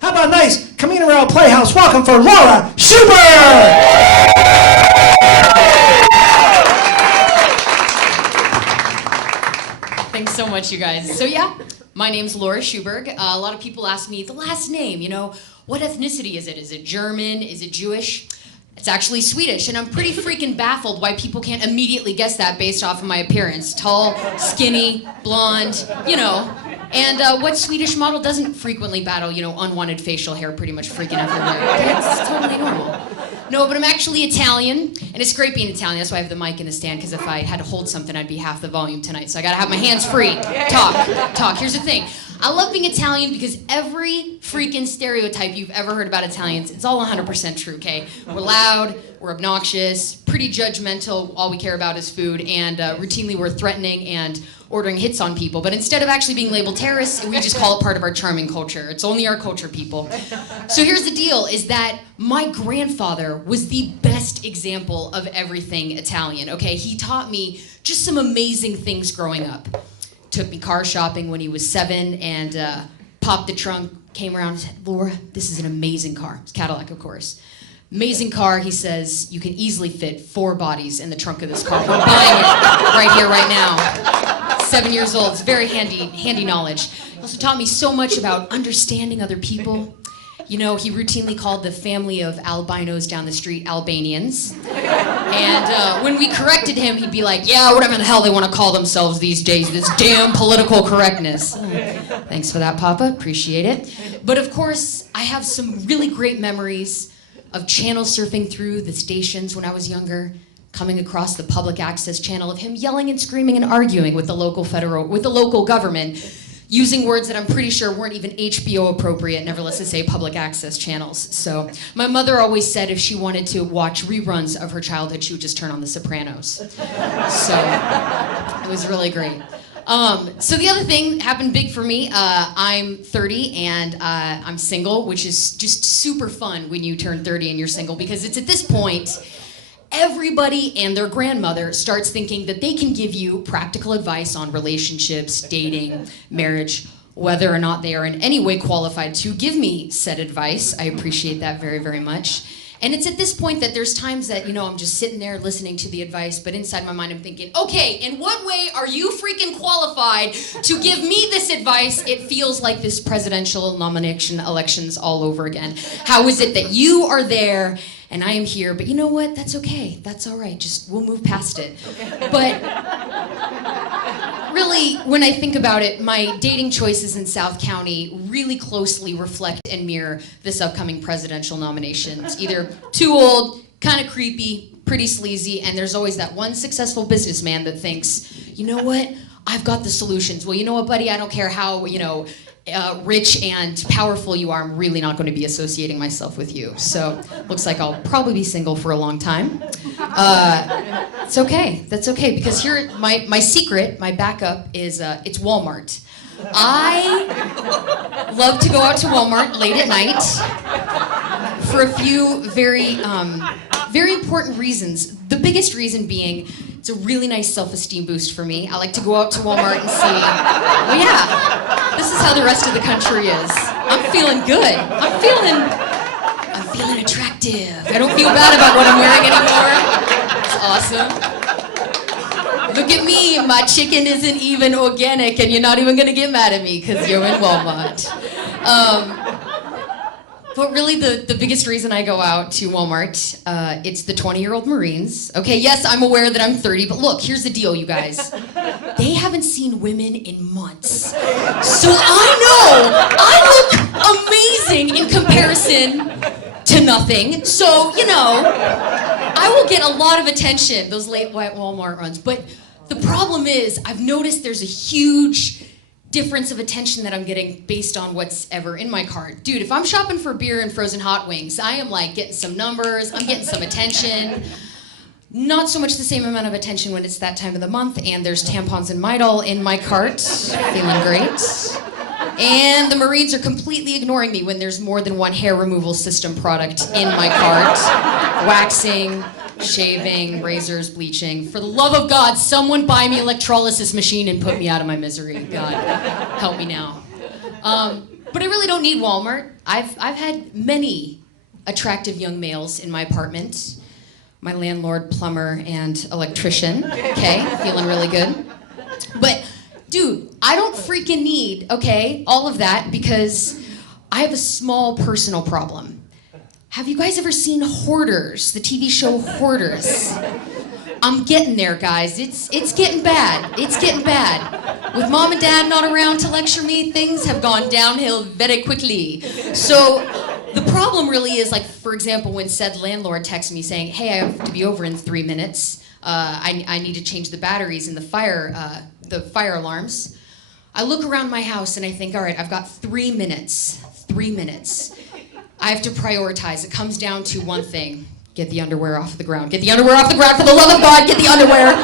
How about a nice Camino Real Playhouse welcome for Laura Schubert? Thanks so much, you guys. So yeah, my name's Laura Schubert. A lot of people ask me the last name, what ethnicity is it? Is it German? Is it Jewish? It's actually Swedish, and I'm pretty freaking baffled why people can't immediately guess that based off of my appearance. Tall, skinny, blonde, And what Swedish model doesn't frequently battle, unwanted facial hair pretty much freaking everywhere? It's totally normal. No, but I'm actually Italian, and it's great being Italian. That's why I have the mic in the stand, because if I had to hold something, I'd be half the volume tonight. So I gotta have my hands free. Talk. Here's the thing. I love being Italian because every freaking stereotype you've ever heard about Italians, it's all 100% true, okay? We're loud, we're obnoxious, pretty judgmental, all we care about is food, and routinely we're threatening and ordering hits on people. But instead of actually being labeled terrorists, we just call it part of our charming culture. It's only our culture, people. So here's the deal, is that my grandfather was the best example of everything Italian, okay? He taught me just some amazing things growing up. Took me car shopping when he was 7 and popped the trunk, came around and said, Laura, this is an amazing car. It's Cadillac, of course. Amazing car, he says, you can easily fit 4 bodies in the trunk of this car. We're buying it right here, right now. 7 years old, it's very handy knowledge. He also taught me so much about understanding other people. He routinely called the family of albinos down the street Albanians. And when we corrected him, he'd be like, yeah, whatever the hell they want to call themselves these days, this damn political correctness. Thanks for that, Papa, appreciate it. But of course, I have some really great memories of channel surfing through the stations when I was younger, coming across the public access channel of him yelling and screaming and arguing with the local government, using words that I'm pretty sure weren't even HBO appropriate, never lets us say public access channels. So my mother always said if she wanted to watch reruns of her childhood, she would just turn on The Sopranos. So it was really great. So the other thing happened big for me. I'm 30 and I'm single, which is just super fun when you turn 30 and you're single, because it's at this point everybody and their grandmother starts thinking that they can give you practical advice on relationships, dating, marriage, whether or not they are in any way qualified to give me said advice. I appreciate that very, very much. And it's at this point that there's times that, I'm just sitting there listening to the advice, but inside my mind I'm thinking, okay, in what way are you freaking qualified to give me this advice? It feels like this presidential nomination elections all over again. How is it that you are there and I am here, but you know what? That's okay. That's all right. We'll move past it. But really, when I think about it, my dating choices in South County really closely reflect and mirror this upcoming presidential nomination. It's either too old, kind of creepy, pretty sleazy, and there's always that one successful businessman that thinks, you know what? I've got the solutions. Well, you know what, buddy? I don't care how, rich and powerful you are, I'm really not going to be associating myself with you. So looks like I'll probably be single for a long time. It's okay. That's okay, because here, my secret, my backup is it's Walmart. I love to go out to Walmart late at night for a few very important reasons. The biggest reason being, it's a really nice self-esteem boost for me. I like to go out to Walmart and see, well, yeah, this is how the rest of the country is. I'm feeling good. I'm feeling attractive. I don't feel bad about what I'm wearing anymore. It's awesome. Look at me, my chicken isn't even organic, and you're not even gonna get mad at me because you're in Walmart. But really, the biggest reason I go out to Walmart, it's the 20-year-old Marines. Okay, yes, I'm aware that I'm 30, but look, here's the deal, you guys. They haven't seen women in months. So I know I look amazing in comparison to nothing. So, I will get a lot of attention, those late white Walmart runs. But the problem is, I've noticed there's a huge difference of attention that I'm getting based on what's ever in my cart. Dude, if I'm shopping for beer and frozen hot wings, I am like getting some numbers, I'm getting some attention. Not so much the same amount of attention when it's that time of the month and there's tampons and Midol in my cart. Feeling great. And the Marines are completely ignoring me when there's more than one hair removal system product in my cart. Waxing, shaving, razors, bleaching. For the love of God, someone buy me an electrolysis machine and put me out of my misery. God, help me now. But I really don't need Walmart. I've had many attractive young males in my apartment. My landlord, plumber, and electrician. Okay, feeling really good. But, dude, I don't freaking need, okay, all of that because I have a small personal problem. Have you guys ever seen Hoarders, the TV show Hoarders? I'm getting there, guys. It's getting bad. It's getting bad. With mom and dad not around to lecture me, things have gone downhill very quickly. So the problem really is, like, for example, when said landlord texts me saying, hey, I have to be over in 3 minutes. I need to change the batteries in the fire alarms. I look around my house and I think, all right, I've got 3 minutes. 3 minutes. I have to prioritize. It comes down to one thing. Get the underwear off of the ground. Get the underwear off the ground, for the love of God, get the underwear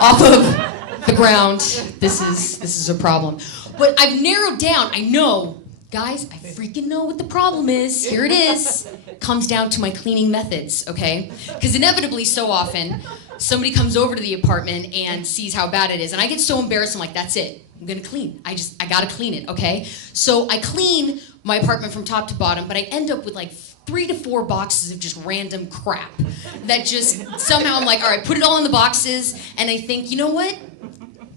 off of the ground. This is a problem. But I've narrowed down, I know, guys, I freaking know what the problem is. Here it is. Comes down to my cleaning methods, okay? Because inevitably, so often, somebody comes over to the apartment and sees how bad it is, and I get so embarrassed, I'm like, that's it. I'm gonna clean. I gotta clean it, okay? So I clean my apartment from top to bottom, but I end up with like 3 to 4 boxes of just random crap that just somehow I'm like, all right, put it all in the boxes, and I think, you know what?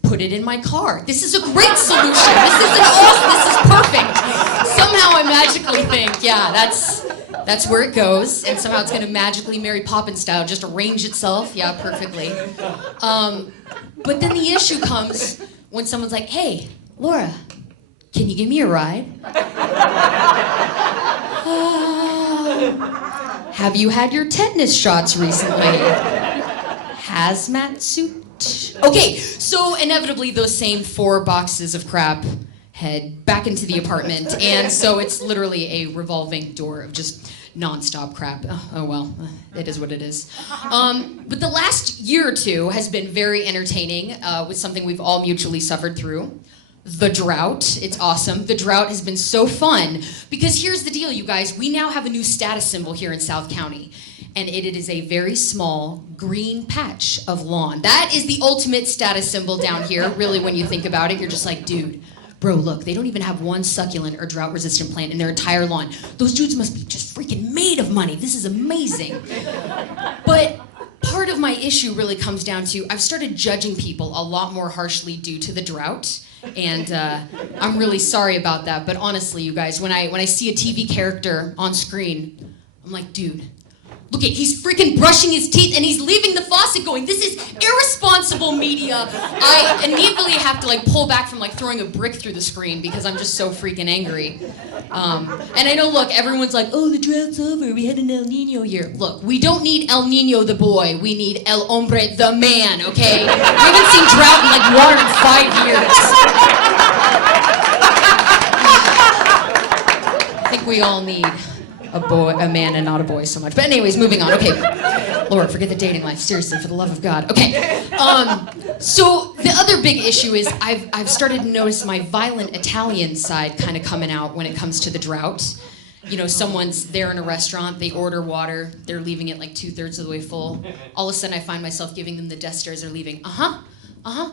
Put it in my car. This is a great solution. This is perfect. Somehow I magically think, yeah, that's where it goes, and somehow it's gonna magically Mary Poppins style just arrange itself, yeah, perfectly. But then the issue comes when someone's like, hey, Laura, can you give me a ride? Have you had your tetanus shots recently? Hazmat suit? Okay, so inevitably those same 4 boxes of crap head back into the apartment, and so it's literally a revolving door of just non-stop crap. Oh well, it is what it is. But the last year or two has been very entertaining with something we've all mutually suffered through. The drought. It's awesome. The drought has been so fun because here's the deal, you guys. We now have a new status symbol here in South County, and it is a very small green patch of lawn. That is the ultimate status symbol down here, really, when you think about it. You're just like, dude, bro, look, they don't even have one succulent or drought-resistant plant in their entire lawn. Those dudes must be just freaking made of money. This is amazing. But part of my issue really comes down to I've started judging people a lot more harshly due to the drought. And I'm really sorry about that, but honestly, you guys, when I see a TV character on screen, I'm like, dude, look at, he's freaking brushing his teeth and he's leaving the faucet going. This is irresponsible media. I immediately have to like pull back from like throwing a brick through the screen because I'm just so freaking angry. And I know, look, everyone's like, oh, the drought's over. We had an El Nino year. Look, we don't need El Nino the boy. We need El Hombre the man, okay? We haven't seen drought in like water in 5 years. I think we all need a man and not a boy so much. But anyways, moving on. Okay, Laura, forget the dating life. Seriously, for the love of God. Okay, so the other big issue is I've started to notice my violent Italian side kind of coming out when it comes to the drought. You know, someone's there in a restaurant, they order water, they're leaving it like 2/3 of the way full. All of a sudden I find myself giving them the death stares, they're leaving.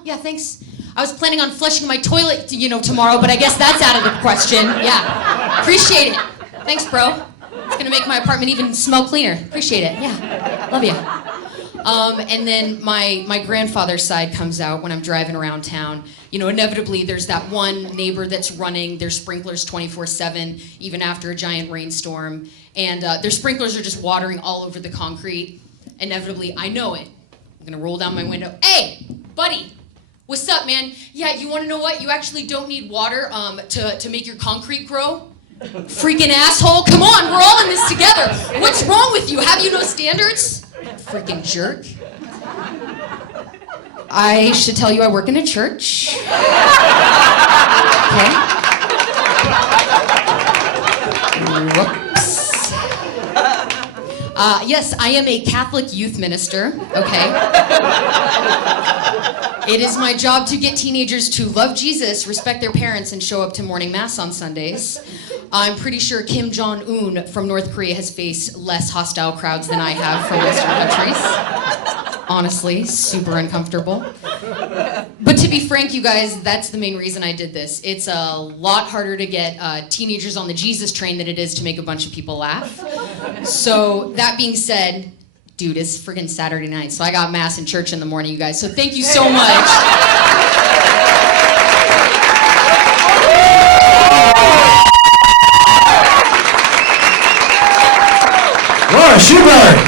Yeah, thanks. I was planning on flushing my toilet, tomorrow, but I guess that's out of the question. Yeah, appreciate it. Thanks, bro. It's gonna make my apartment even smell cleaner. Appreciate it. Yeah, love you. And then my grandfather's side comes out when I'm driving around town. You know, inevitably there's that one neighbor that's running their sprinklers 24/7, even after a giant rainstorm, and their sprinklers are just watering all over the concrete. Inevitably, I know it. I'm gonna roll down my window. Hey, buddy, what's up, man? Yeah, you wanna know what? You actually don't need water to make your concrete grow. Freaking asshole, come on, we're all in this together. What's wrong with you? Have you no standards? Freaking jerk. I should tell you I work in a church. Okay. Whoops. Yes, I am a Catholic youth minister, okay? It is my job to get teenagers to love Jesus, respect their parents, and show up to morning mass on Sundays. I'm pretty sure Kim Jong-un from North Korea has faced less hostile crowds than I have from Western countries. Honestly, super uncomfortable. But to be frank, you guys, that's the main reason I did this. It's a lot harder to get teenagers on the Jesus train than it is to make a bunch of people laugh. So that being said, dude, it's friggin' Saturday night, so I got mass and church in the morning, you guys. So thank you so much. Laura Schubert.